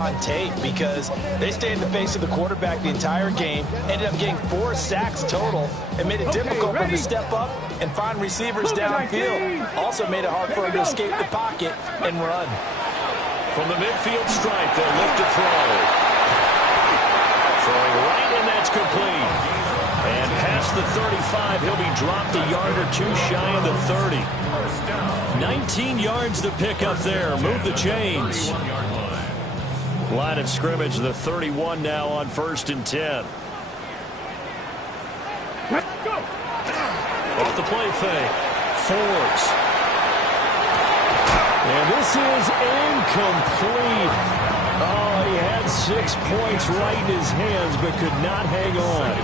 on tape because they stayed in the face of the quarterback the entire game, ended up getting 4 sacks total, and made it difficult for him to step up and find receivers downfield. Also made it hard for him to escape the pocket and run. From the midfield stripe, they'll lift to throw. Throwing right, and that's complete. And past the 35, he'll be dropped a yard or two shy of the 30. 19 yards to pick up there. Move the chains. Line of scrimmage, the 31 now on 1st and 10. Let's go. Off the play fake. Forbes. And this is incomplete. Oh, he had 6 points right in his hands, but could not hang on.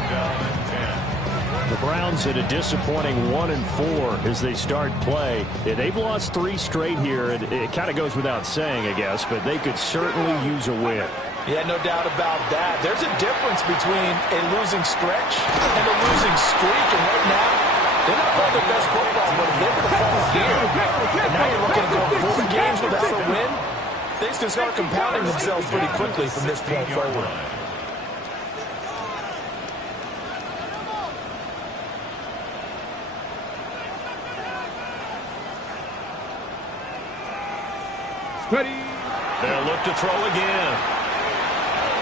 The Browns at a disappointing 1-4 as they start play. They've lost 3 straight here, and it kind of goes without saying, I guess, but they could certainly use a win. Yeah, no doubt about that. There's a difference between a losing stretch and a losing streak, and right now, they're not playing their best football, but if they're going to fall here, and now you're looking to go 4 games without a win, things can start compounding themselves pretty quickly from this point forward. Ready. They'll look to throw again.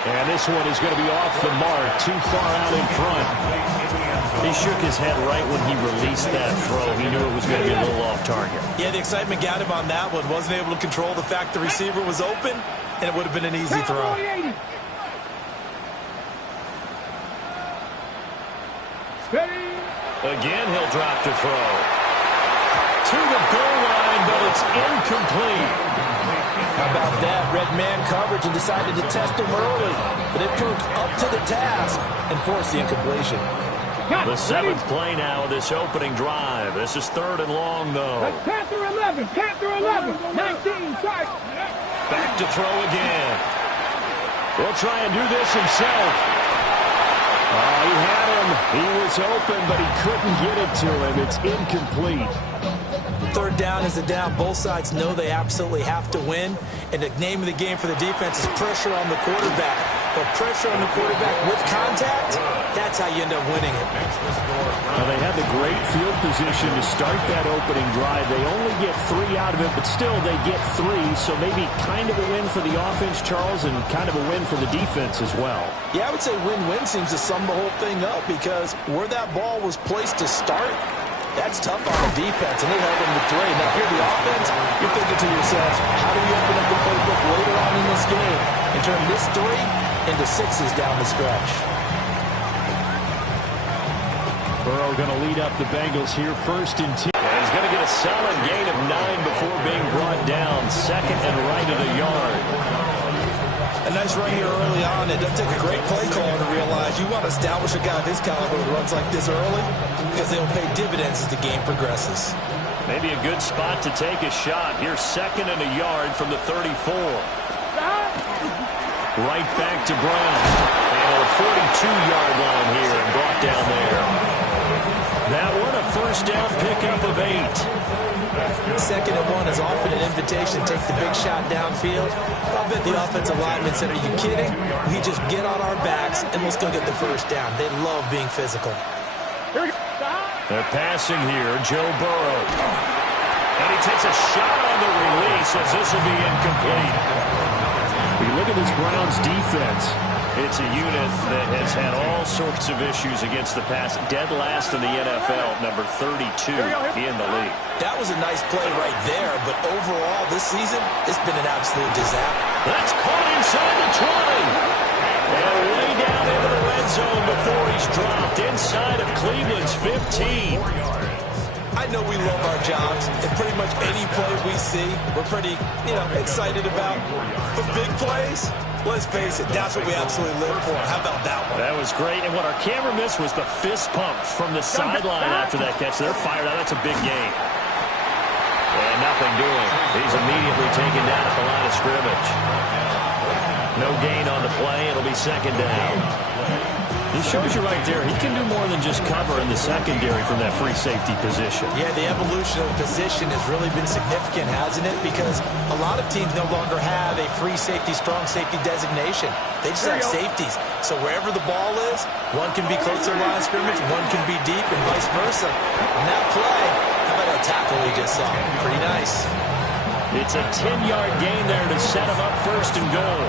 And this one is going to be off the mark, too far out in front. He shook his head right when he released that throw. He knew it was going to be a little off target. Yeah, the excitement got him on that one. Wasn't able to control the fact the receiver was open, and it would have been an easy throw. Ready. Again, he'll drop to throw. To the goal line, but it's incomplete. How about that? Red man coverage and decided to test him early, but it proved up to the task and forced the incompletion. The 7th play now of this opening drive. This is 3rd and long, though. Panther 11, Panther 11, 19, start. Back to throw again. He'll try and do this himself. Oh, he had him. He was open, but he couldn't get it to him. It's incomplete. 3rd down is the down. Both sides know they absolutely have to win. And the name of the game for the defense is pressure on the quarterback. But pressure on the quarterback with contact, that's how you end up winning it. Now, they had the great field position to start that opening drive. They only get 3 out of it, but still they get 3. So maybe kind of a win for the offense, Charles, and kind of a win for the defense as well. Yeah, I would say win-win seems to sum the whole thing up because where that ball was placed to start, that's tough on the defense, and they held them to 3. Now, here the offense, you're thinking to yourselves, how do you open up the playbook later on in this game and turn this 3 into 6s down the stretch? Burrow going to lead up the Bengals here 1st and 10. And he's going to get a solid gain of 9 before being brought down. 2nd and right of the yard. A nice run here early on. It doesn't take a great play caller to realize you want to establish a guy of his caliber who runs like this early because they'll pay dividends as the game progresses. Maybe a good spot to take a shot. Here's 2nd and a yard from the 34. Right back to Brown. And a 42-yard line here and brought down there. That one a 1st down pickup of 8. 2nd and 1 is often an invitation to take the big shot downfield. I bet the offensive lineman said, are you kidding? We just get on our backs and let's go get the 1st down. They love being physical. They're passing here, Joe Burrow. And he takes a shot on the release as this will be incomplete. We look at this Browns defense. It's a unit that has had all sorts of issues against the pass. Dead last in the NFL, number 32 in the league. That was a nice play right there, but overall this season, it's been an absolute disaster. That's caught inside the 20. And way down into the red zone before he's dropped inside of Cleveland's 15. I know we love our jobs, and pretty much any play we see, we're pretty, excited about. But big plays, let's face it, that's what we absolutely live for. How about that one? That was great, and what our camera missed was the fist pump from the sideline after that catch. They're fired out. That's a big gain. And nothing doing. He's immediately taken down at the line of scrimmage. No gain on the play. It'll be second down. This shows you right there, he can do more than just cover in the secondary from that free safety position. Yeah, the evolution of position has really been significant, hasn't it? Because a lot of teams no longer have a free safety, strong safety designation. They just have safeties. So wherever the ball is, one can be close to the line of scrimmage, one can be deep, and vice versa. And that play, how about that tackle we just saw? Pretty nice. It's a 10-yard gain there to set him up first and goal.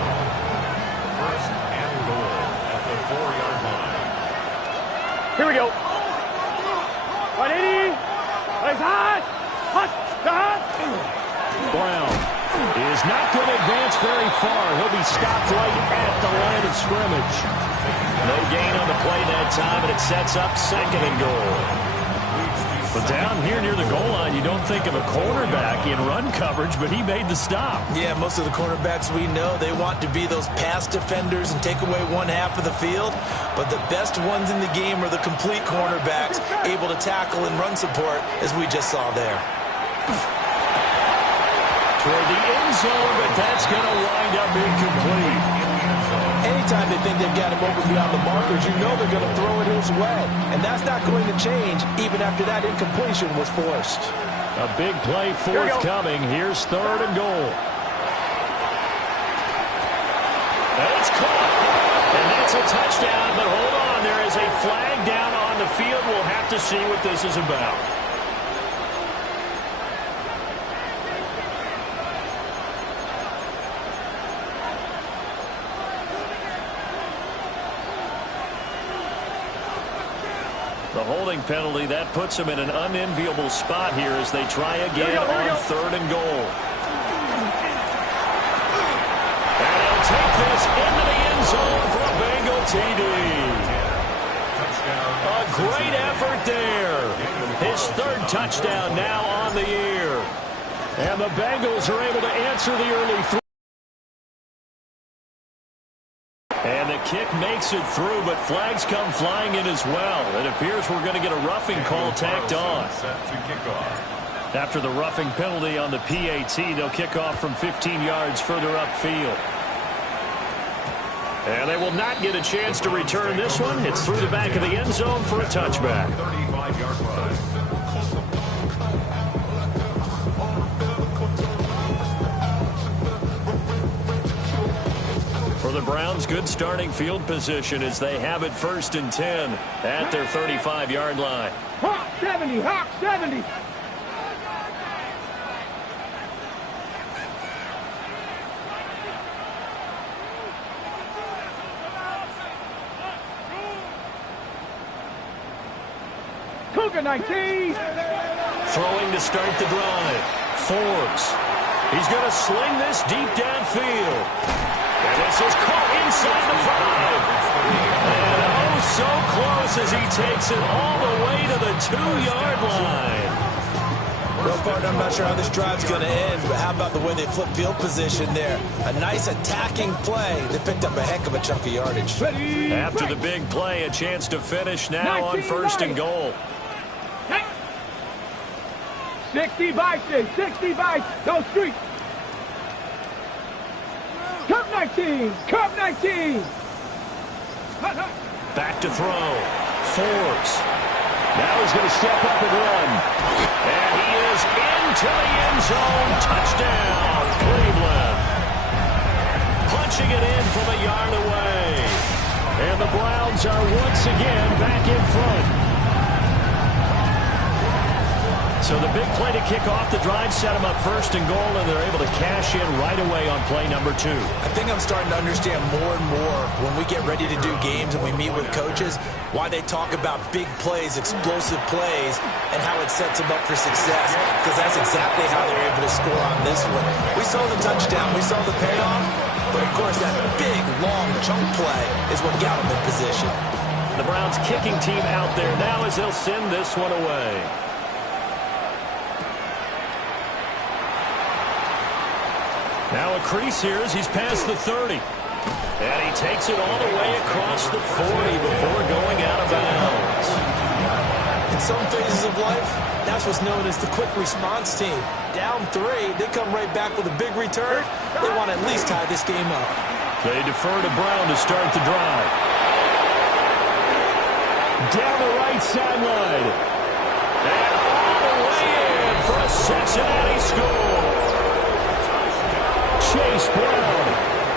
First and goal at the 4-yard line. Here we go. 180. It's hot. Hot. Brown is not going to advance very far. He'll be stopped right at the line of scrimmage. No gain on the play that time, and it sets up second and goal. But down here near the goal line, you don't think of a cornerback in run coverage, but he made the stop. Yeah, most of the cornerbacks we know, they want to be those pass defenders and take away one half of the field. But the best ones in the game are the complete cornerbacks, able to tackle and run support, as we just saw there. Toward the end zone, but that's going to wind up incomplete. Anytime they think they've got him open beyond the markers, you know they're going to throw it his way. And that's not going to change even after that incompletion was forced. A big play forthcoming. Here's third and goal. And it's caught. And that's a touchdown, but hold on. There is a flag down on the field. We'll have to see what this is about. The holding penalty, that puts them in an unenviable spot here as they try again on third and goal. And he'll take this into the end zone for a Bengal TD. A great effort there. His third touchdown now on the year. And the Bengals are able to answer the early threat. And the kick makes it through, but flags come flying in as well. It appears we're going to get a roughing call tacked on. After the roughing penalty on the PAT, they'll kick off from 15 yards further upfield. And they will not get a chance to return this one. It's through the back of the end zone for a touchback. 35-yard line. For the Browns, good starting field position as they have it 1st and 10 at their 35-yard line. Hawk 70. Hawk 70. Cougar 19. Throwing to start the drive. Forbes. He's going to sling this deep downfield. And this is caught inside the 5. And oh, so close as he takes it all the way to the 2-yard line. Well, partner, I'm not sure how this drive's going to end, but how about the way they flip field position there? A nice attacking play. They picked up a heck of a chunk of yardage. After the big play, a chance to finish now on 1st and goal. 60 Bison. 60 Bison. No street. Cup 19. Cup 19. Back to throw. Forbes. Now he's going to step up and run. And he is into the end zone. Touchdown, Cleveland. Punching it in from a yard away. And the Browns are once again back in front. So the big play to kick off the drive set them up 1st and goal, and they're able to cash in right away on play number 2. I think I'm starting to understand more and more when we get ready to do games and we meet with coaches why they talk about big plays, explosive plays, and how it sets them up for success, because that's exactly how they're able to score on this one. We saw the touchdown, we saw the payoff, but of course that big, long chunk play is what got them in position. The Browns kicking team out there now as they'll send this one away. Now a crease here as he's past the 30. And he takes it all the way across the 40 before going out of bounds. In some phases of life, that's what's known as the quick response team. Down 3, they come right back with a big return. They want to at least tie this game up. They defer to Brown to start the drive. Down the right sideline. And all the way in for a Cincinnati score. Chase Brown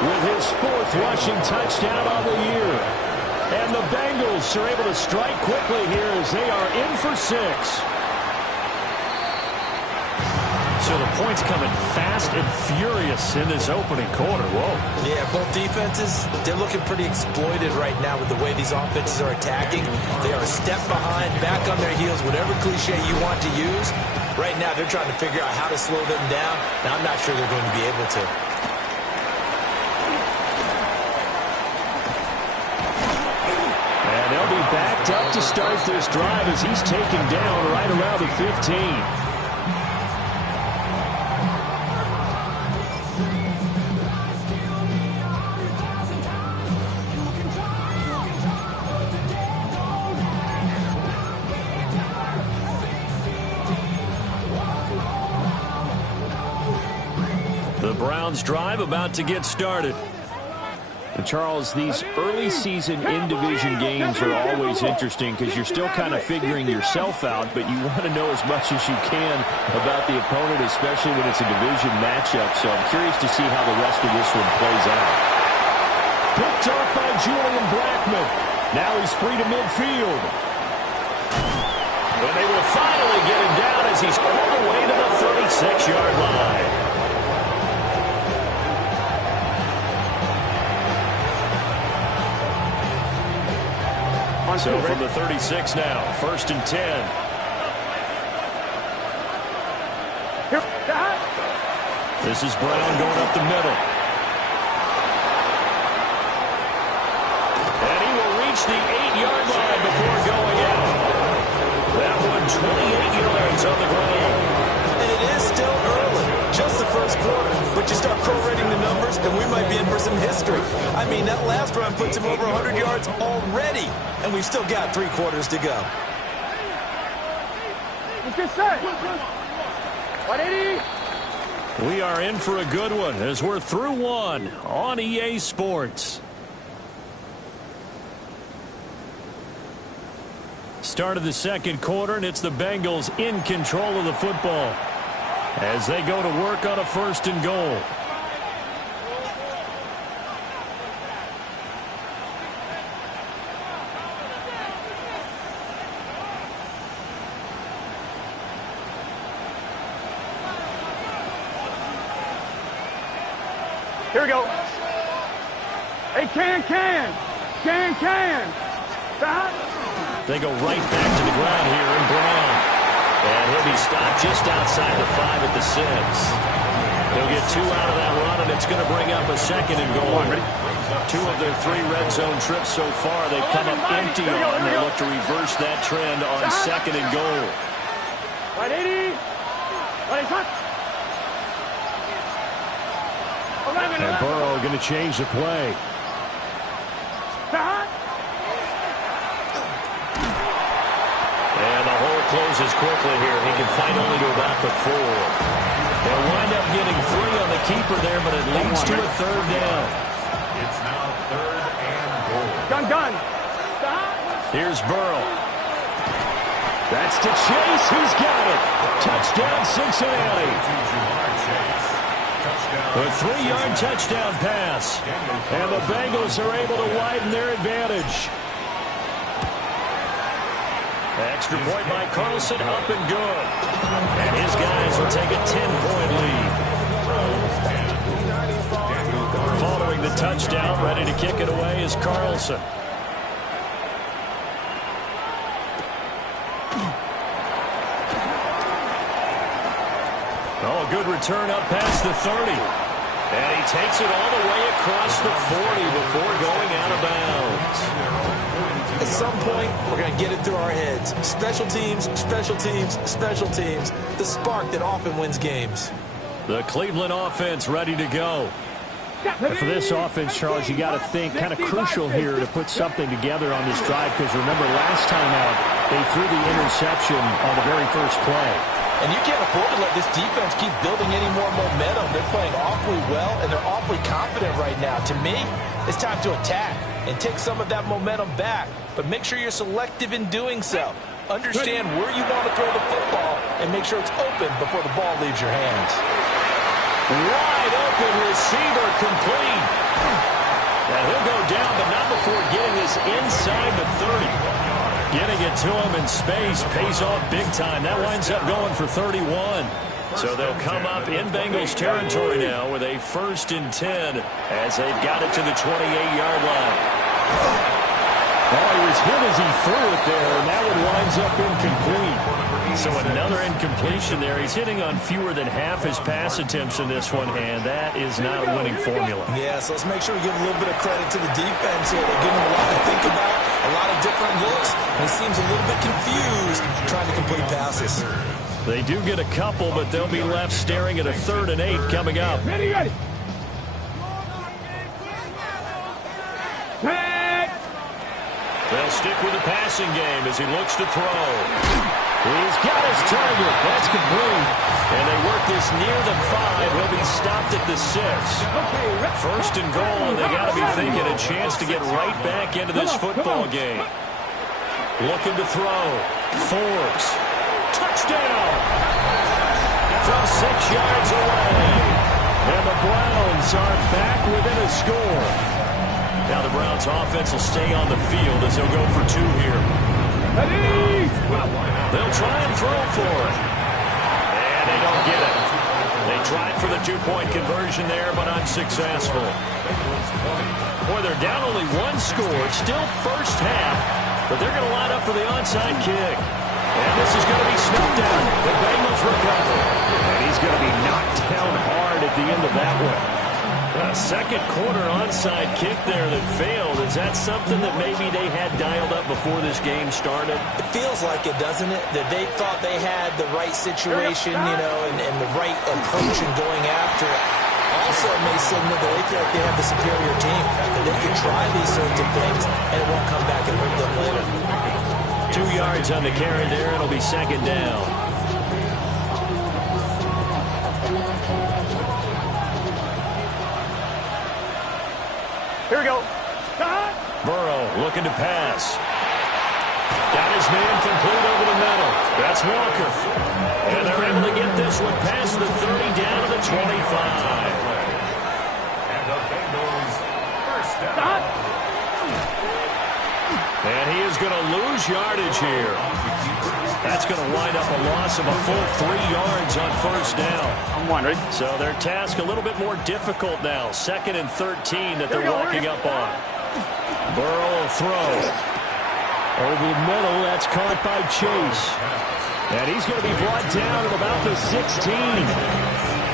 with his 4th rushing touchdown on the year. And the Bengals are able to strike quickly here as they are in for 6. So the points coming fast and furious in this opening quarter. Whoa. Yeah, both defenses, they're looking pretty exploited right now with the way these offenses are attacking. They are a step behind, back on their heels, whatever cliche you want to use. Right now, they're trying to figure out how to slow them down, and I'm not sure they're going to be able to. And they'll be backed up to start this drive as he's taken down right around the 15. Browns drive about to get started. And Charles, these early season in-division games are always interesting because you're still kind of figuring yourself out, but you want to know as much as you can about the opponent, especially when it's a division matchup. So I'm curious to see how the rest of this one plays out. Picked off by Julian Blackmon. Now he's free to midfield. And they will finally get him down as he's all the way to the 36-yard line. So from the 36 now, 1st and 10. This is Brown going up the middle. And he will reach the 8-yard line before going out. That one 28 yards on the ground. And it is still early, just the first quarter. But you start prorating the numbers, and we might be in for some history. I mean, that last run puts him over 100 yards already. And we've still got 3 quarters to go. Let's get set. 180. We are in for a good one as we're through one on EA Sports. Start of the second quarter, and it's the Bengals in control of the football as they go to work on a 1st and goal. Here we go. Hey, can. Stop. They go right back to the ground here in Brown. And he'll be stopped just outside the 5 at the 6. They'll get 2 out of that run, and it's going to bring up a 2nd and goal. 2 of their 3 red zone trips so far, they've come up empty on. They look to reverse that trend on 2nd and goal. 180. 180. And Burrow going to change the play. And the hole closes quickly here. He can fight only to about the 4. They'll wind up getting 3 on the keeper there, but it leads to a 3rd down. It's now 3rd and goal. Gun. Here's Burrow. That's to Chase. He's got it. Touchdown, Cincinnati. A 3-yard touchdown pass. And the Bengals are able to widen their advantage. Extra point by Carlson, up and good. And his guys will take a 10-point lead. Following the touchdown, ready to kick it away is Carlson. Oh, a good return up past the 30. And he takes it all the way across the 40 before going out of bounds. At some point, we're going to get it through our heads. Special teams, special teams, special teams. The spark that often wins games. The Cleveland offense ready to go. For this offense, Charles, you got to think kind of crucial here to put something together on this drive because remember last time out, they threw the interception on the very first play. And you can't afford to let this defense keep building any more momentum. They're playing awfully well, and they're awfully confident right now. To me, it's time to attack and take some of that momentum back. But make sure you're selective in doing so. Understand where you want to throw the football and make sure it's open before the ball leaves your hands. Wide open receiver complete. And he'll go down, but not before getting this inside the 30. Getting it to him in space pays off big time. That winds up going for 31. So they'll come up in Bengals territory now with a 1st and 10 as they've got it to the 28-yard line. Oh, he was hit as he threw it there, and that one winds up incomplete. So another incompletion there. He's hitting on fewer than half his pass attempts in this one, and that is not a winning formula. Yeah, so let's make sure we give a little bit of credit to the defense here. They're giving him a lot to think about, a lot of different looks, and he seems a little bit confused trying to complete passes. They do get a couple, but they'll be left staring at a 3rd and 8 coming up. Ready. They'll stick with the passing game as he looks to throw. He's got his target. That's complete. And they work this near the 5. He'll be stopped at the 6. 1st and goal, and they got to be thinking a chance to get right back into this football game. Looking to throw. Forbes. Touchdown! From 6 yards away. And the Browns are back within a score. Now the Browns offense will stay on the field as they'll go for 2 here. They'll try and throw for it. And they don't get it. They tried for the 2-point conversion there, but unsuccessful. Boy, they're down only 1 score. It's still first half, but they're going to line up for the onside kick. And this is going to be snuffed out. The Bengals recover. And he's going to be knocked down hard at the end of that one. A second quarter onside kick there that failed. Is that something that maybe they had dialed up before this game started? It feels like it, doesn't it? That they thought they had the right situation, and the right approach in going after it. Also, it may signal that they feel like they have the superior team, that they can try these sorts of things, and it won't come back and hurt them later. 2 yards on the carry there. It'll be 2nd down. Here we go. Burrow looking to pass. Got his man complete over the middle. That's Walker. And they're able to get this one past the 30 down to the 25. And the Bengals first down. And he is going to lose yardage here. That's going to wind up a loss of a full 3 yards on 1st down. I'm wondering. So their task a little bit more difficult now. 2nd and 13 that they're walking up on. Burrow will throw. Over the middle, that's caught by Chase. And he's going to be brought down at about the 16.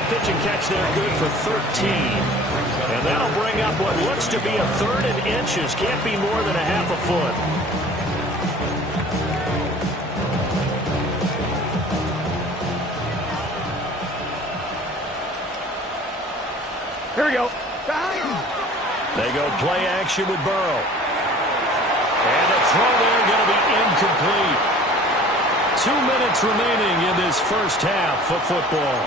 Pitch and catch there good for 13. And that'll bring up what looks to be a 3rd and inches. Can't be more than a half a foot. Here we go. They go play action with Burrow. And the throw there going to be incomplete. 2 minutes remaining in this first half of football.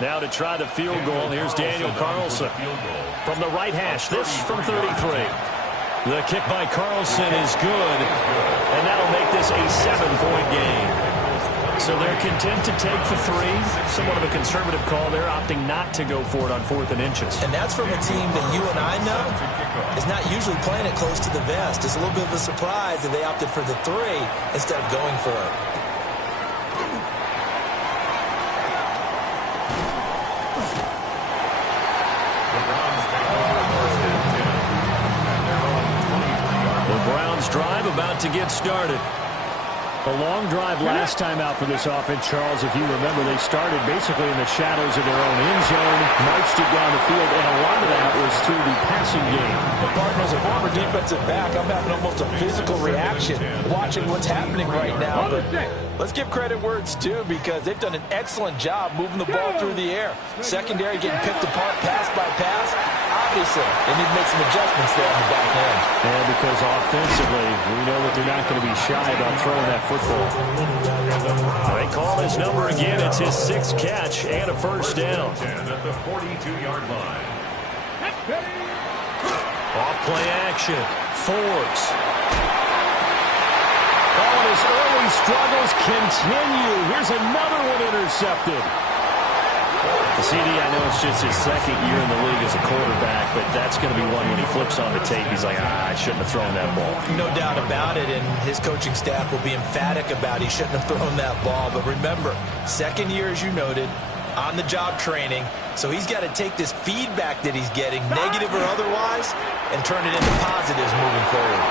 Now to try the field goal, here's Daniel Carlson from the right hash. This from 33. The kick by Carlson is good, and that'll make this a 7-point game. So they're content to take the 3. Somewhat of a conservative call there, opting not to go for it on 4th and inches. And that's from a team that you and I know is not usually playing it close to the vest. It's a little bit of a surprise that they opted for the 3 instead of going for it. The Browns drive about to get started. A long drive last time out for this offense, Charles. If you remember, they started basically in the shadows of their own end zone, marched it down the field, and a lot of that was through the passing game. The Cardinals, a former defensive back, I'm having almost a physical reaction watching what's happening right now. But let's give credit where it's due because they've done an excellent job moving the ball through the air. Secondary getting picked apart pass by pass. obviously, they need to make some adjustments there on the back end. And because offensively, we know that they're not going to be shy about throwing that football. They call his number again. It's his 6th catch and a first down. 10 at the 42-yard line. Off play action. Forbes. Oh, and his early struggles continue. Here's another one intercepted. CD, I know it's just his 2nd year in the league as a quarterback, but that's going to be one when he flips on the tape, he's like, I shouldn't have thrown that ball. No doubt about it, and his coaching staff will be emphatic about he shouldn't have thrown that ball. But remember, 2nd year, as you noted, on-the-job training, so he's got to take this feedback that he's getting, negative or otherwise, and turn it into positives moving forward.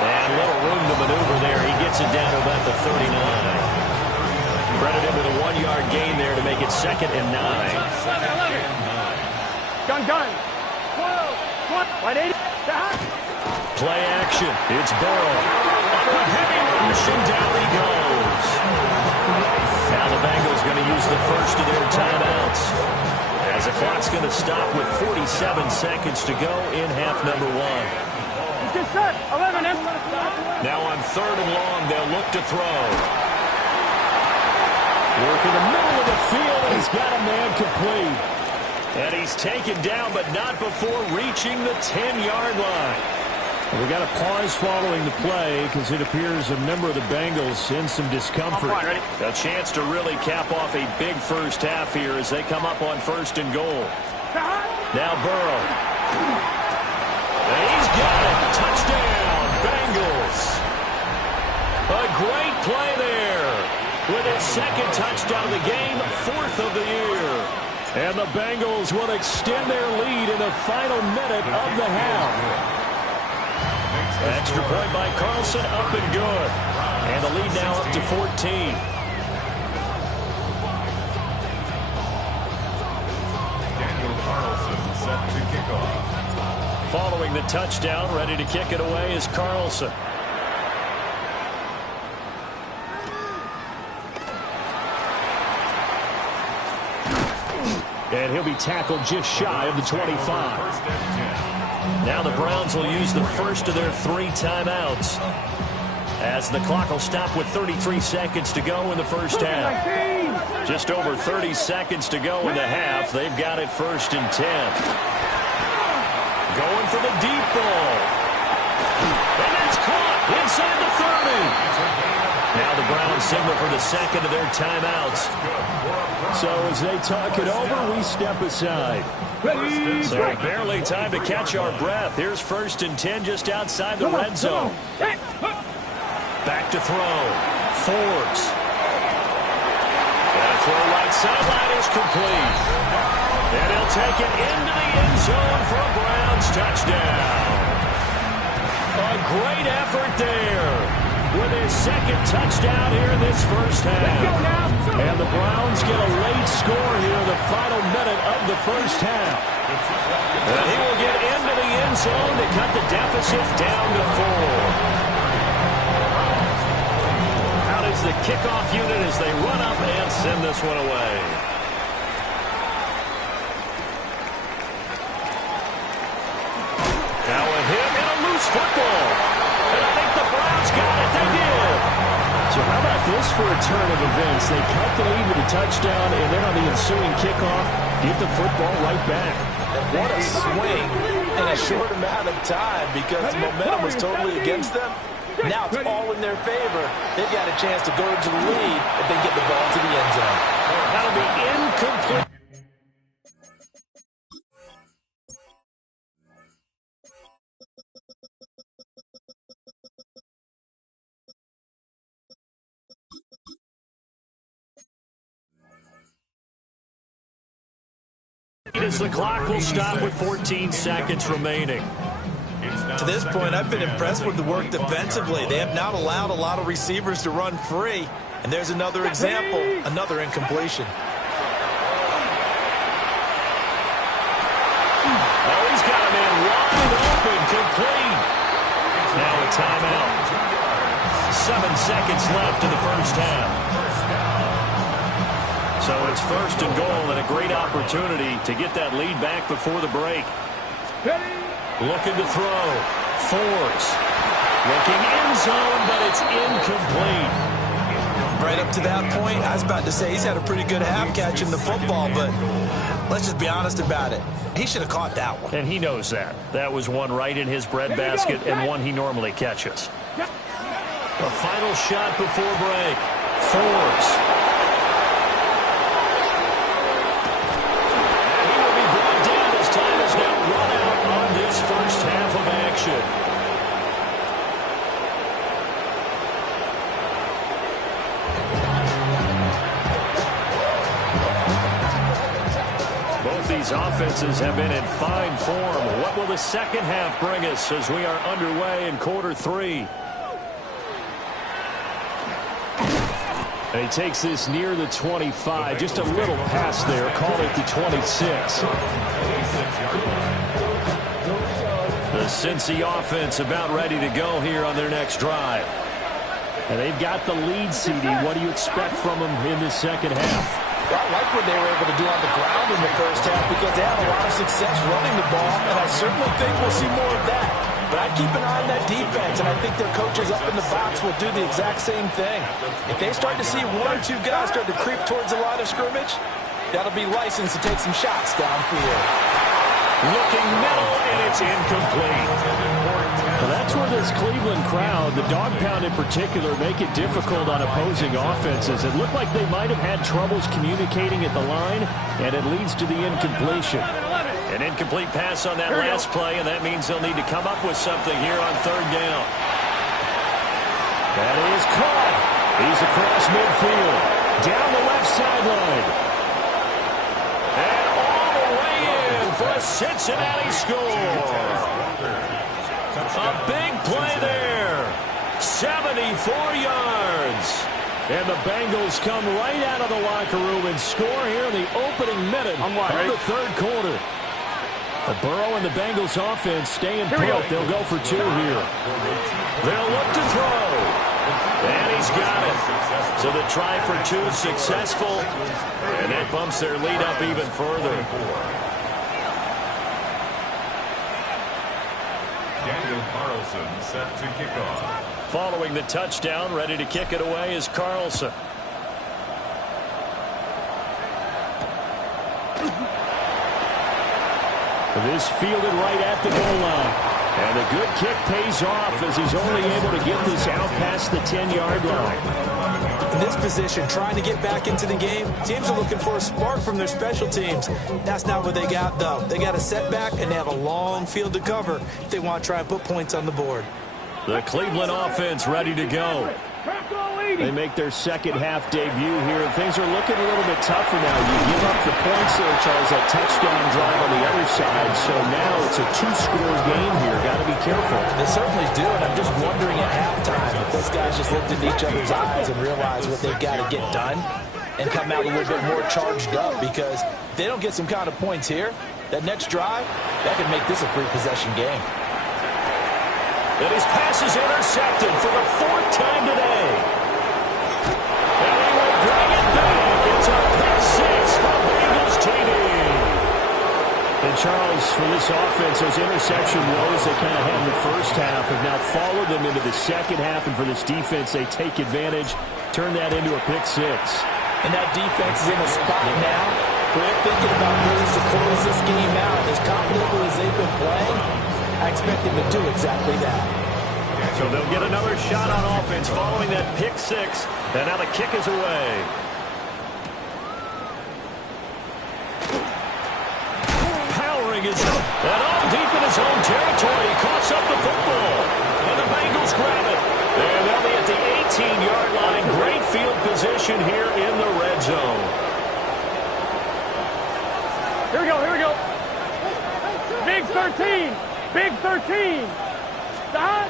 And a little room to maneuver there. He gets it down to about the 39. Credit him with a 1-yard gain there to make it 2nd and 9. Gun. 180. Play action. It's Burrow. Under a heavy rush, and down he goes. Now the Bengals going to use the first of their timeouts, as the clock's going to stop with 47 seconds to go in half number 1. Just set. 11. Now on 3rd and long, they'll look to throw. Work in the middle of the field, and he's got a man complete. And he's taken down, but not before reaching the 10-yard line. We got a pause following the play because it appears a member of the Bengals in some discomfort. A chance to really cap off a big first half here as they come up on 1st and goal. Now Burrow. And he's got it. Touchdown, Bengals. A great play there. With his 2nd touchdown of the game, 4th of the year. And the Bengals will extend their lead in the final minute of the half. Extra point by Carlson, up and good. And the lead now up to 14. Daniel Carlson set to kick off. Following the touchdown, ready to kick it away is Carlson. And he'll be tackled just shy of the 25. Now the Browns will use the first of their 3 timeouts, as the clock will stop with 33 seconds to go in the first half. Just over 30 seconds to go in the half. They've got it 1st and 10. Going for the deep ball. And it's caught inside the 30. Now the Browns signal for the 2nd of their timeouts. So as they talk it over, we step aside. So barely time to catch our breath. Here's 1st and 10 just outside the red zone. Back to throw. Forbes. That throw right sideline is complete. And he'll take it into the end zone for a Browns touchdown. A great effort there, with his 2nd touchdown here in this first half. And the Browns get a late score here in the final minute of the first half. And he will get into the end zone to cut the deficit down to 4. Out is the kickoff unit as they run up and send this one away. Now a hit and a loose football. And I think the Browns got it. They did. So how about this for a turn of events? They cut the lead with a touchdown, and then on the ensuing kickoff, get the football right back. What a swing in a short amount of time, because the momentum was totally against them. Now it's all in their favor. They've got a chance to go into the lead if they get the ball to the end zone. That'll be incomplete. As the clock will stop with 14 seconds remaining. To this point, I've been impressed with the work defensively. They have not allowed a lot of receivers to run free. And there's another example, another incompletion. Oh, he's got a man wide open, complete. Now a timeout. 7 seconds left in the first half. So it's 1st and goal, and a great opportunity to get that lead back before the break. Looking to throw. Thors. Looking end zone, but it's incomplete. Right up to that point, I was about to say he's had a pretty good half catching the football, but let's just be honest about it. He should have caught that one. And he knows that. That was one right in his breadbasket and one he normally catches. A final shot before break. Thors. And he will be brought down as time is now run out on this first half of action. These offenses have been in fine form. What will the second half bring us as we are underway in quarter 3? And he takes this near the 25. Just a little pass there. Call it the 26. The Cincy offense about ready to go here on their next drive. And they've got the lead, CD. What do you expect from them in the second half? I like what they were able to do on the ground in the first half because they had a lot of success running the ball, and I certainly think we'll see more of that. But I'd keep an eye on that defense, and I think their coaches up in the box will do the exact same thing. If they start to see one or two guys start to creep towards the line of scrimmage, that'll be licensed to take some shots downfield. Looking middle, and it's incomplete. Well, that's where this Cleveland crowd, the dog pound in particular, make it difficult on opposing offenses. It looked like they might have had troubles communicating at the line, and it leads to the incompletion. An incomplete pass on that last play, and that means they'll need to come up with something here on third down. That is caught. He's across midfield. Down the left sideline. And all the way in for a Cincinnati score. A big play there. 74 yards. And the Bengals come right out of the locker room and score here in the opening minute of the third quarter. Burrow and the Bengals offense staying put. They'll go for 2 here. They'll look to throw. And he's got it. So the try for 2 successful. And that bumps their lead up even further. Daniel Carlson set to kick off. Following the touchdown, ready to kick it away is Carlson. This fielded right at the goal line. And a good kick pays off as he's only able to get this out past the 10-yard line. In this position, trying to get back into the game, teams are looking for a spark from their special teams. That's not what they got, though. They got a setback, and they have a long field to cover if they want to try and put points on the board. The Cleveland offense ready to go. They make their second half debut here, and things are looking a little bit tougher now. You give up the points there, Charles, that touchdown drive on the other side, so now it's a 2-score game here. Got to be careful. They certainly do, and I'm just wondering at halftime if those guys just looked into each other's eyes and realized what they've got to get done and come out a little bit more charged up, because if they don't get some kind of points here, that next drive, that could make this a free-possession game. And his pass is intercepted for the 4th time today. And he will bring it back. It's a pick 6 for Bengals TD. And Charles, for this offense, those interception woes they kind of had in the first half have now followed them into the second half. And for this defense, they take advantage, turn that into a pick 6. And that defense is in a spot now where they're thinking about ways to close this game out. As confidently as they've been playing, I expect them to do exactly that. So they'll get another shot on offense following that pick 6. And now the kick is away. Powering is up. And all deep in his own territory. He coughs up the football. And the Bengals grab it. And they'll be at the 18-yard line. Great field position here in the red zone. Here we go, here we go. Big 13. Big 13. Stop.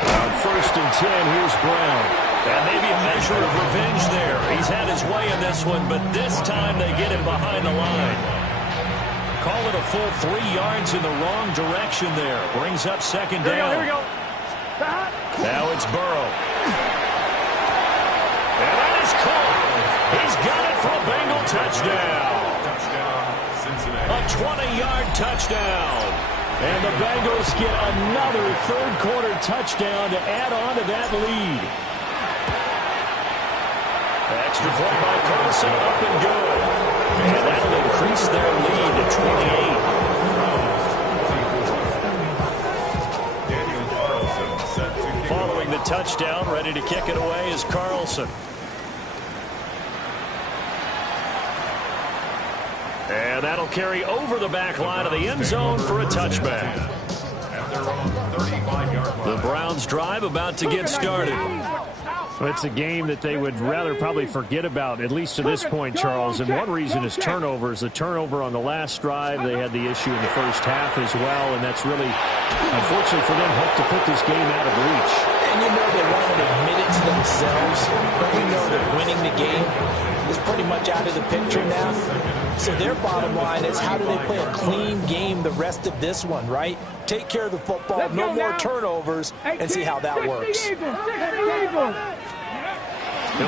On 1st and 10, here's Brown. And maybe a measure of revenge there. He's had his way in this one, but this time they get him behind the line. Call it a full 3 yards in the wrong direction there. Brings up second down. Here we go. Stop. Now it's Burrow. And that is caught. He's got it for a Bengal touchdown. Touchdown, Cincinnati. A a 20-yard touchdown. And the Bengals get another third-quarter touchdown to add on to that lead. Extra point by Carlson, up and good. And that'll increase their lead to 28. Following the touchdown, ready to kick it away is Carlson. And that'll carry over the back line of the end zone for a touchback. The Browns drive about to get started. Well, it's a game that they would rather probably forget about, at least to this point, Charles. And one reason is turnovers. The turnover on the last drive, they had the issue in the first half as well. And that's really, unfortunately for them, helped to put this game out of reach. And you know they won't admit it to themselves, but you know that winning the game is pretty much out of the picture now. So their bottom line is, how do they play a clean game the rest of this one, right? Take care of the football, no more turnovers, and see how that works. He'll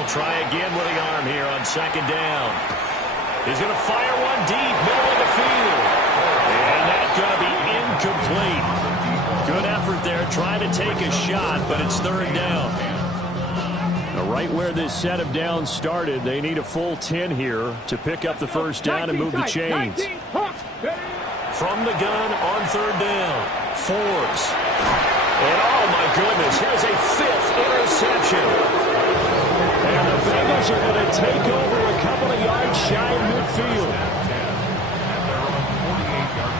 try again with the arm here on second down. He's going to fire one deep, middle of the field. And that's going to be incomplete. Good effort there, trying to take a shot, but it's third down. Now, right where this set of downs started, they need a full 10 here to pick up the first down and move the chains. From the gun on third down, Forbes. And oh my goodness, here's a fifth interception. And the Bengals are going to take over a couple of yards shy of midfield.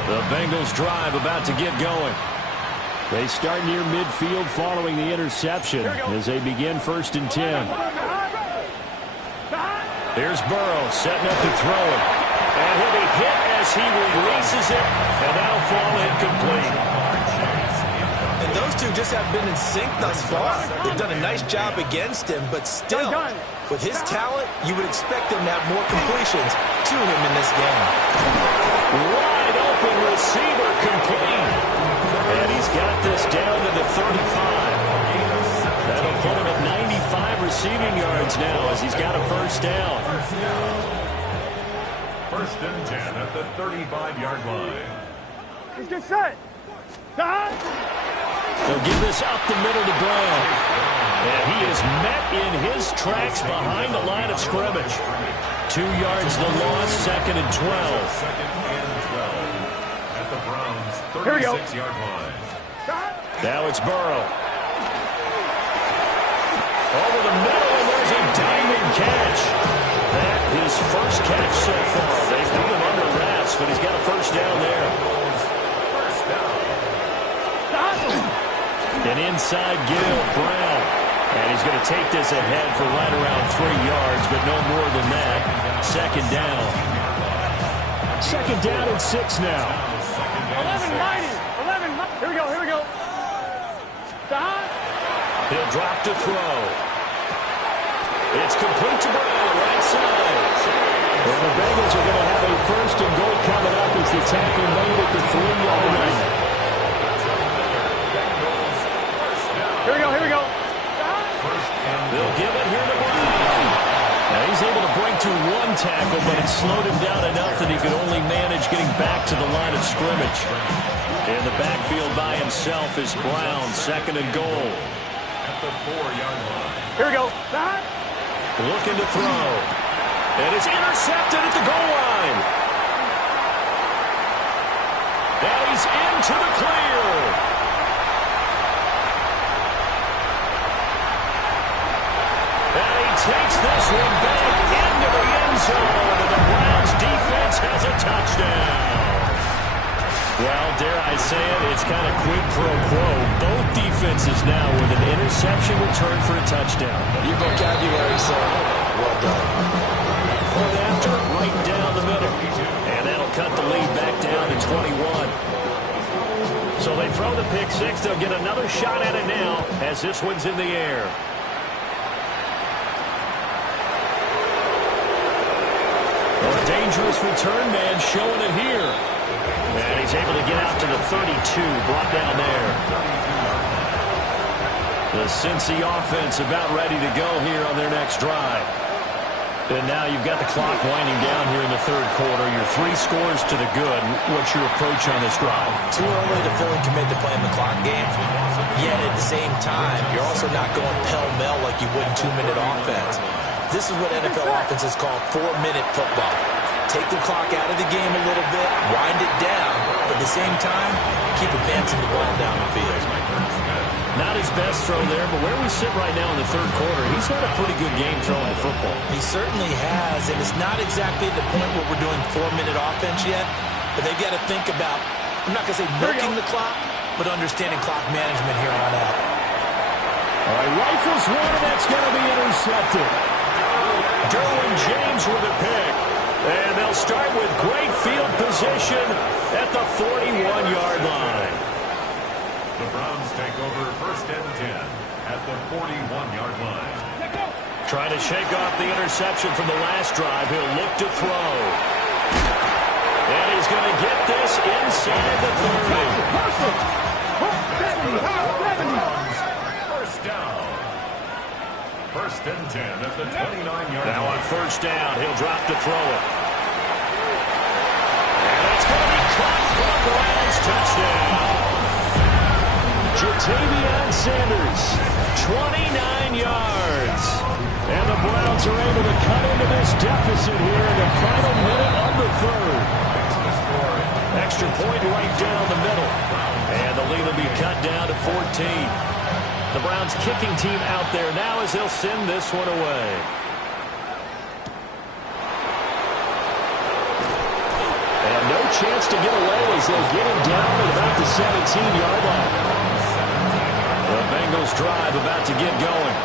The Bengals drive about to get going. They start near midfield following the interception as they begin 1st and 10. Here's Burrow setting up to throw it. And he'll be hit as he releases it, and that'll fall incomplete. And those two just have been in sync thus far. They've done a nice job against him, but still, with his talent, you would expect him to have more completions to him in this game. Wide open receiver complete. And he's got this down to the 35. That'll put him at 95 receiving yards now as he's got a first down. 1st and 10 at the 35-yard line. Let's get set. They'll give this up the middle to Brown. And he is met in his tracks behind the line of scrimmage. 2 yards the loss, 2nd and 12. 2nd and 12 at the Browns' 36-yard line. Now it's Burrow. Over the middle, and there's a diamond catch. That his first catch so far. They've put him under wraps, but he's got a first down there. An inside give, Brown. And he's going to take this ahead for right around 3 yards, but no more than that. 2nd down. 2nd down and 6 now. 11, here we go. He'll drop to throw. It's complete to Brown, right side. And the Bengals are going to have a 1st and goal coming up as the tackle made at the 3-yard line. Here we go. They'll give it here to Brown. Now he's able to break to 1 tackle, but it slowed him down enough that he could only manage getting back to the line of scrimmage. In the backfield by himself is Brown, 2nd and goal. At the 4-yard line. Here we go. Looking to throw. And it's intercepted at the goal line. And he's into the clear. And he takes this one back into the end zone. And the Browns defense has a touchdown. Well, dare I say it, it's kind of quid pro quo. Both defenses now with an interception return for a touchdown. Your vocabulary, sir. Well done. Fourth after, right down the middle. And that'll cut the lead back down to 21. So they throw the pick six. They'll get another shot at it now as this one's in the air. Well, a dangerous return man showing it here. And he's able to get out to the 32, brought down there. The Cincy offense about ready to go here on their next drive. And now you've got the clock winding down here in the third quarter. You're 3 scores to the good. What's your approach on this drive? Too early to fully commit to playing the clock game. Yet at the same time, you're also not going pell-mell like you would in 2-minute offense. This is what NFL offenses call 4-minute football. Take the clock out of the game a little bit, wind it down, but at the same time, keep advancing the ball down the field. Not his best throw there, but where we sit right now in the third quarter, he's had a pretty good game throwing the football. He certainly has, and it's not exactly at the point where we're doing 4-minute offense yet, but they've got to think about, I'm not going to say milking the clock, but understanding clock management here on out. All right, rifles one, and that's going to be intercepted. Derwin James with a pick. And they'll start with great field position at the 41-yard line. The Browns take over 1st and 10 at the 41-yard line. Trying to shake off the interception from the last drive. He'll look to throw. And he's going to get this inside the 30. First down. 1st and 10 at the 29-yard line. Now on 1st down, he'll drop to throw it. And it's going to be caught for the Browns touchdown. Ja'Tavion Sanders, 29 yards. And the Browns are able to cut into this deficit here in the final minute of the third. Extra point right down the middle. And the lead will be cut down to 14. The Browns kicking team out there now as they'll send this one away. And no chance to get away as they'll get him down at about the 17-yard line. The Bengals drive about to get going.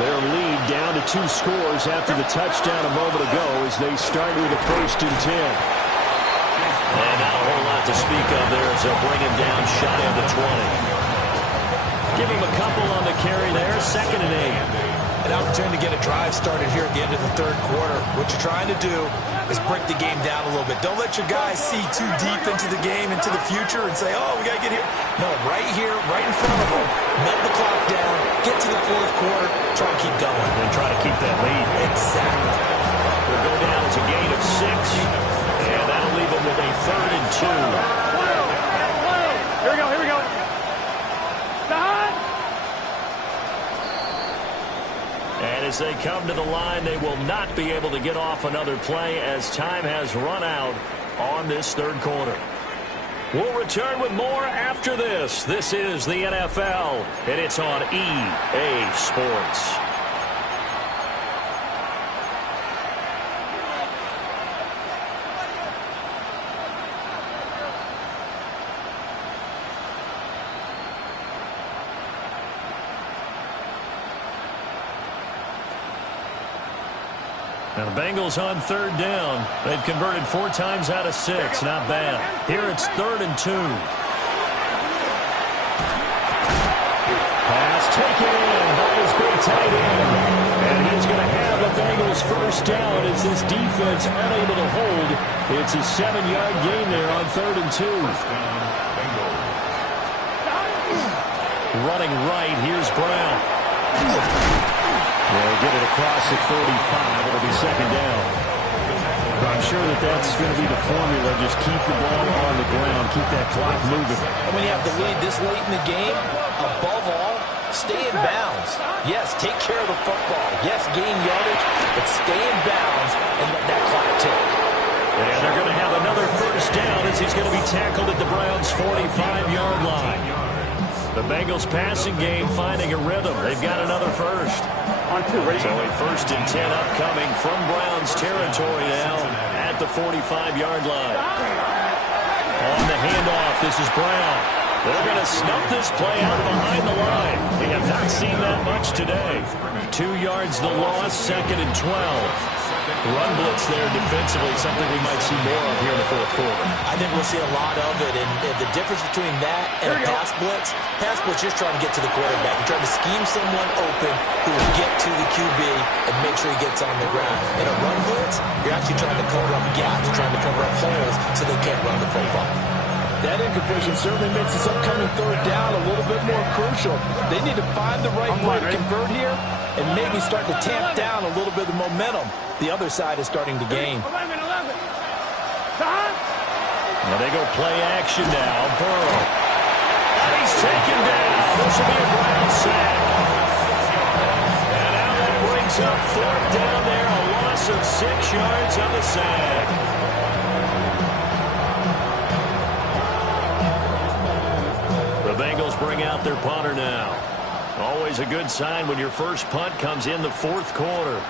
Their lead down to 2 scores after the touchdown a moment ago as they start with a 1st and 10. And not a whole lot to speak of there as they'll bring him down shy of the 20. Give him a couple on the carry there, 2nd and 8. An opportunity to get a drive started here at the end of the third quarter. What you're trying to do is break the game down a little bit. Don't let your guys see too deep into the game, into the future, and say, oh, we got to get here. No, right here, right in front of them, melt the clock down, get to the fourth quarter, try to keep going. And try to keep that lead. Exactly. We'll go down as a gain of 6, and that'll leave them with a 3rd and 2. Here we go, here we go. And as they come to the line, they will not be able to get off another play as time has run out on this third quarter. We'll return with more after this. This is the NFL, and it's on EA Sports. Now the Bengals on 3rd down. They've converted 4 times out of 6. Not bad. Here it's 3rd and 2. Pass taken in by his big tight end. And he's going to have the Bengals 1st down as this defense unable to hold. It's a 7-yard gain there on 3rd and 2. Running right, here's Brown. They'll get it across the 35. It'll be 2nd down. I'm sure that's going to be the formula. Just keep the ball on the ground. Keep that clock moving. And when you have the lead this late in the game, above all, stay in bounds. Yes, take care of the football. Yes, gain yardage, but stay in bounds and let that clock tick. And they're going to have another 1st down as he's going to be tackled at the Browns' 45-yard line. The Bengals passing game finding a rhythm. They've got another 1st. So a 1st and 10 upcoming from Browns territory now at the 45-yard line. On the handoff, this is Brown. They're going to snuff this play out behind the line. We have not seen that much today. 2 yards the loss, 2nd and 12. Run blitz there defensively, something we might see more of here in the fourth quarter. I think we'll see a lot of it, and the difference between that and a pass blitz just trying to get to the quarterback. You're trying to scheme someone open who will get to the QB and make sure he gets on the ground. In a run blitz, you're actually trying to cover up gaps, trying to cover up holes so they can't run the football. That incompletion certainly makes this upcoming 3rd down a little bit more crucial. They need to find the right play to convert here, and maybe start to tamp down a little bit of momentum the other side is starting to gain. 11. Now they go play action now. Burrow. And he's taken down. This will be a Brown sack. And now that brings up 4th down there. A loss of 6 yards on the sack. The Bengals bring out their punter now. Always a good sign when your first punt comes in the 4th quarter.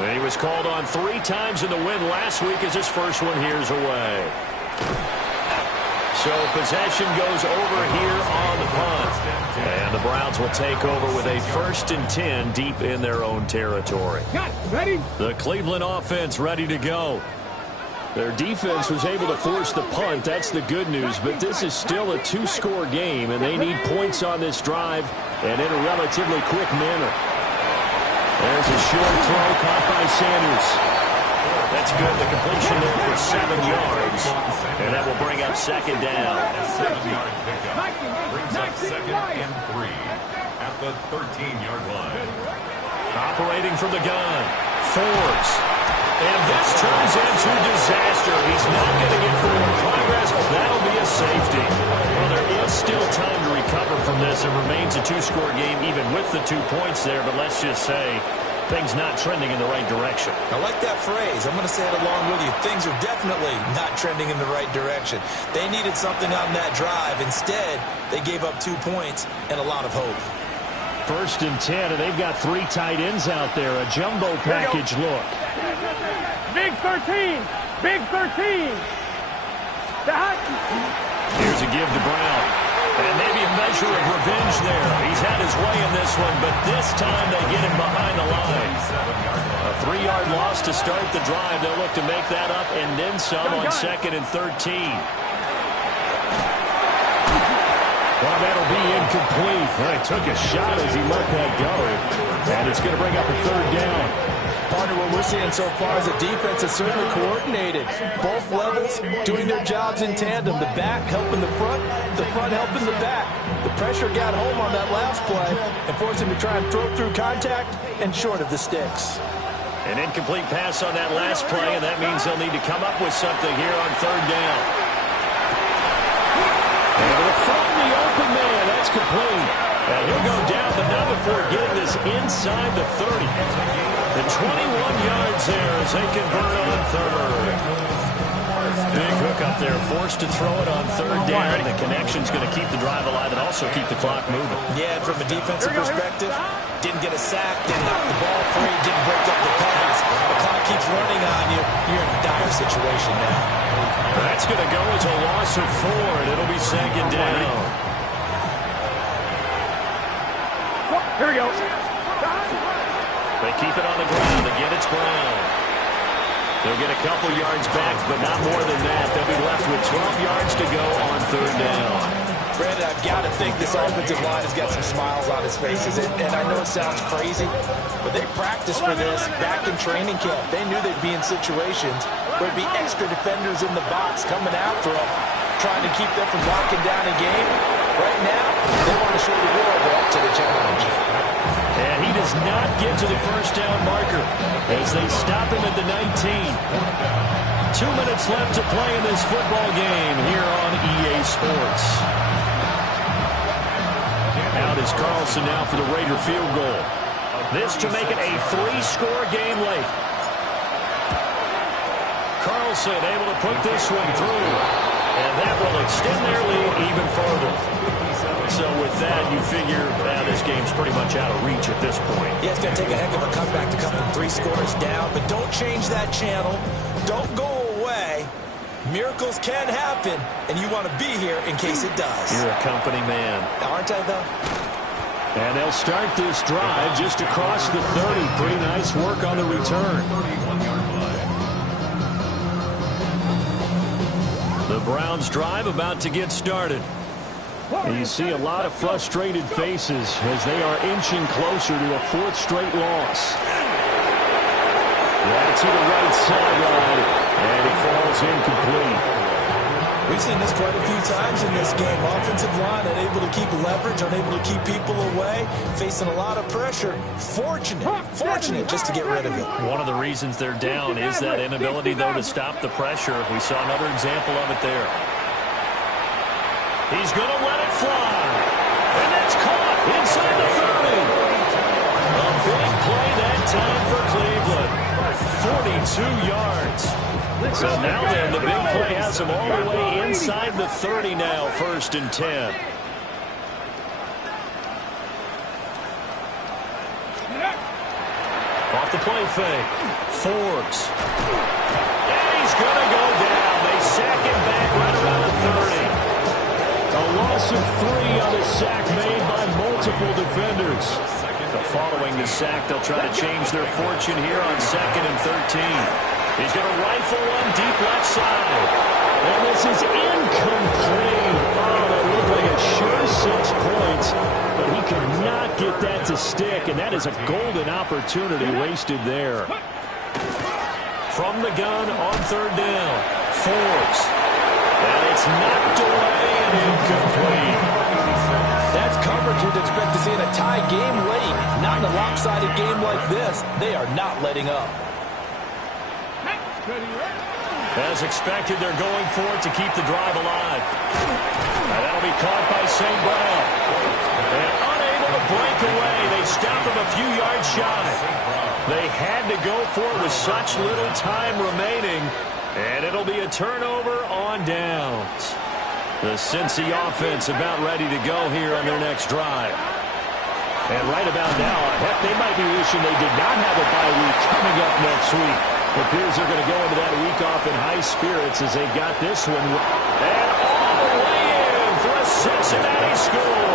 And he was called on 3 times in the win last week as his first one here's away. So possession goes over here on the punt. And the Browns will take over with a 1st and 10 deep in their own territory. Ready? The Cleveland offense ready to go. Their defense was able to force the punt. That's the good news. But this is still a 2-score game, and they need points on this drive and in a relatively quick manner. There's a short throw caught by Sanders. That's good. The completion there for 7 yards. And that will bring up 2nd down. 7-yard pickup. Brings up 2nd and 3 at the 13-yard line. Operating from the gun. Forbes. And this turns into disaster. He's not going to get forward progress. That'll be a safety. Well, there is still time to recover from this. It remains a 2-score game even with the 2 points there. But let's just say things not trending in the right direction. I like that phrase. I'm going to say it along with you. Things are definitely not trending in the right direction. They needed something on that drive. Instead, they gave up 2 points and a lot of hope. 1st and 10, and they've got 3 tight ends out there. A jumbo package look. Big 13. Big 13. Here's a give to Brown. And maybe a measure of revenge there. He's had his way in this one, but this time they get him behind the line. A 3-yard loss to start the drive. They'll look to make that up and then some on 2nd and 13. Well, that'll be incomplete. Well, he took a shot as he let that go. And it's going to bring up a 3rd down. Partner, what we're seeing so far is the defense is certainly coordinated. Both levels doing their jobs in tandem. The back helping the front helping the back. The pressure got home on that last play and forced him to try and throw through contact and short of the sticks. An incomplete pass on that last play, and that means they'll need to come up with something here on 3rd down. And from the open man, that's complete. And he'll go down, but not before getting this inside the 30. The 21 yards there as they convert on 3rd. Big hook up there, forced to throw it on 3rd down. The connection's going to keep the drive alive and also keep the clock moving. Yeah, and from a defensive perspective, didn't get a sack, didn't knock the ball free, didn't break up the pass. The clock keeps running on you. You're in a dire situation now. That's going to go as a loss of 4, and it'll be 2nd down. Here we go. They keep it on the ground. Again, it's Brown. They'll get a couple yards back, but not more than that. They'll be left with 12 yards to go on 3rd down. Brandon, I've got to think this offensive line has got some smiles on his faces. And I know it sounds crazy, but they practiced for this back in training camp. They knew they'd be in situations where there'd be extra defenders in the box coming after them, trying to keep them from locking down a game. Right now, they want to show the world they're up to the challenge. And he does not get to the 1st down marker as they stop him at the 19. 2 minutes left to play in this football game here on EA Sports. Out is Carlson now for the Raider field goal. This to make it a 3-score game late. Carlson able to put this one through. And that will extend their lead even further. So with that, you figure this game's pretty much out of reach at this point. Yeah, it's going to take a heck of a comeback to come from 3 scores down, but don't change that channel. Don't go away. Miracles can happen, and you want to be here in case it does. You're a company man. Aren't I, though? And they'll start this drive just across the 30. Pretty nice work on the return. The Browns drive about to get started. And you see a lot of frustrated faces as they are inching closer to a 4th straight loss. Right to the right sideline, and it falls incomplete. We've seen this quite a few times in this game. Offensive line unable to keep leverage, unable to keep people away, facing a lot of pressure. Fortunate just to get rid of it. One of the reasons they're down is that inability, though, to stop the pressure. We saw another example of it there. He's going to let it fly. And that's caught inside the 30. A big play that time for Cleveland. 42 yards. So now then, the big play has him all the way inside the 30 now, 1st and 10. Off the play fake. Forbes. And he's going to go down. They sack him back right around the 30. A loss of 3 on the sack made by multiple defenders. Following the sack, they'll try to change their fortune here on 2nd and 13. He's going to rifle one deep left side. And this is incomplete. Oh, that looked like a sure 6 points. But he could not get that to stick, and that is a golden opportunity wasted there. From the gun on 3rd down. Forbes. And it's knocked away and incomplete. That's coverage you'd expect to see in a tie game late. Not in a lopsided game like this. They are not letting up. As expected, they're going for it to keep the drive alive. And that'll be caught by St. Brown. And unable to break away. They stop him a few yards shy. They had to go for it with such little time remaining. And it'll be a turnover on downs. The Cincy offense about ready to go here on their next drive. And right about now, heck, they might be wishing they did not have a bye week coming up next week. It appears they're going to go into that week off in high spirits as they got this one. And all the way in for a Cincinnati score.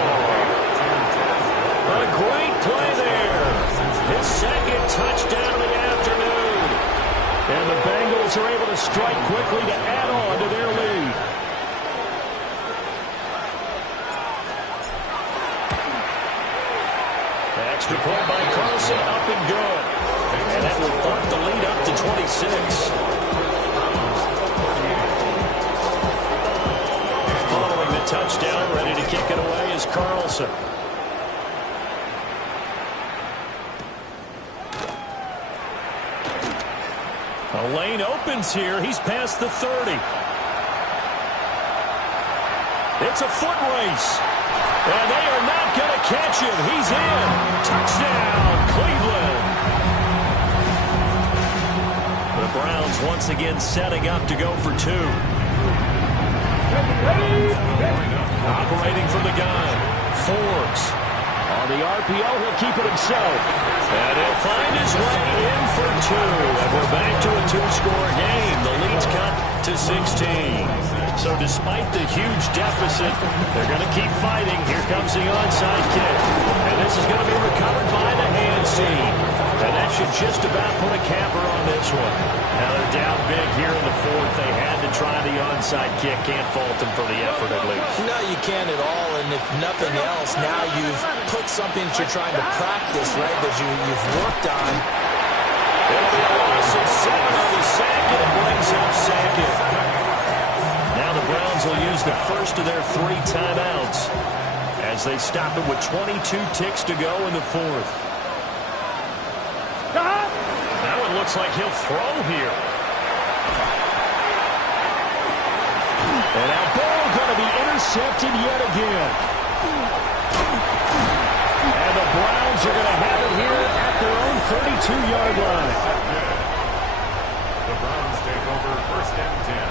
A great play there. His 2nd touchdown of the afternoon. And the Bengals are able to strike quickly to add on to their lead. Extra point by Carlson, up and good. And that will bump the lead up to 26. Following the touchdown, ready to kick it away is Carlson. A lane opens here. He's past the 30. It's a foot race. And they are not going to catch him. He's in. Touchdown, Cleveland. The Browns once again setting up to go for 2. Operating from the gun. Forbes. On the RPO, he'll keep it himself. And he'll find his way in for 2. And we're back to a 2-score game. The lead's cut to 16. So despite the huge deficit, they're going to keep fighting. Here comes the onside kick. And this is going to be recovered by the hand seam. And that should just about put a capper on this one. Now they're down big here in the 4th. They had to try the onside kick. Can't fault them for the effort at least. No, you can't at all. And if nothing else, now you've put something that you're trying to practice, right, that you've worked on. It'll be a loss of 7 on the sack, and it brings up 2nd. Now the Browns will use the first of their 3 timeouts as they stop it with 22 ticks to go in the 4th. That one looks like he'll throw here. And now ball going to be intercepted yet again. And the Browns are going to have it here at their own 32-yard line. The Browns take over 1st and 10.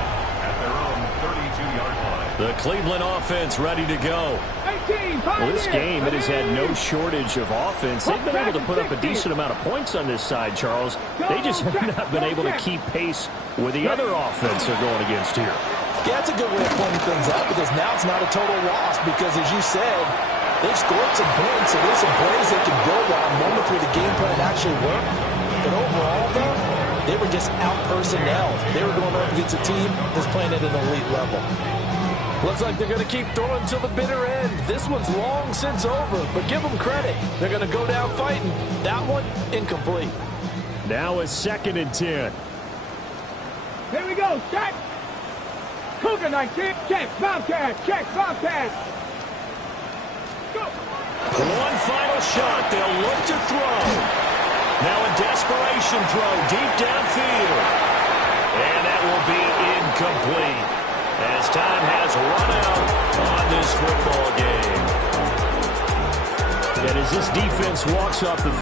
Their own 32-yard line. The Cleveland offense ready to go. Well, this game, it has had no shortage of offense. They've been able to put up a decent amount of points on this side, Charles. They just have not been able to keep pace with the other offense they're going against here. Yeah, that's a good way of pointing things out because now it's not a total loss because, as you said, they've scored some points, so there's some plays they can build on, moments where the game plan actually worked. But overall, though, they were just out-personnelled. They were going up against a team that's playing at an elite level. Looks like they're going to keep throwing until the bitter end. This one's long since over, but give them credit. They're going to go down fighting. That one, incomplete. Now it's 2nd and 10. Here we go, set. Cougar 19. Check, Bobcat. Check, Bobcat. One final shot. They'll look to throw. Now a desperation throw deep downfield. And that will be incomplete as time has run out on this football game. And as this defense walks off the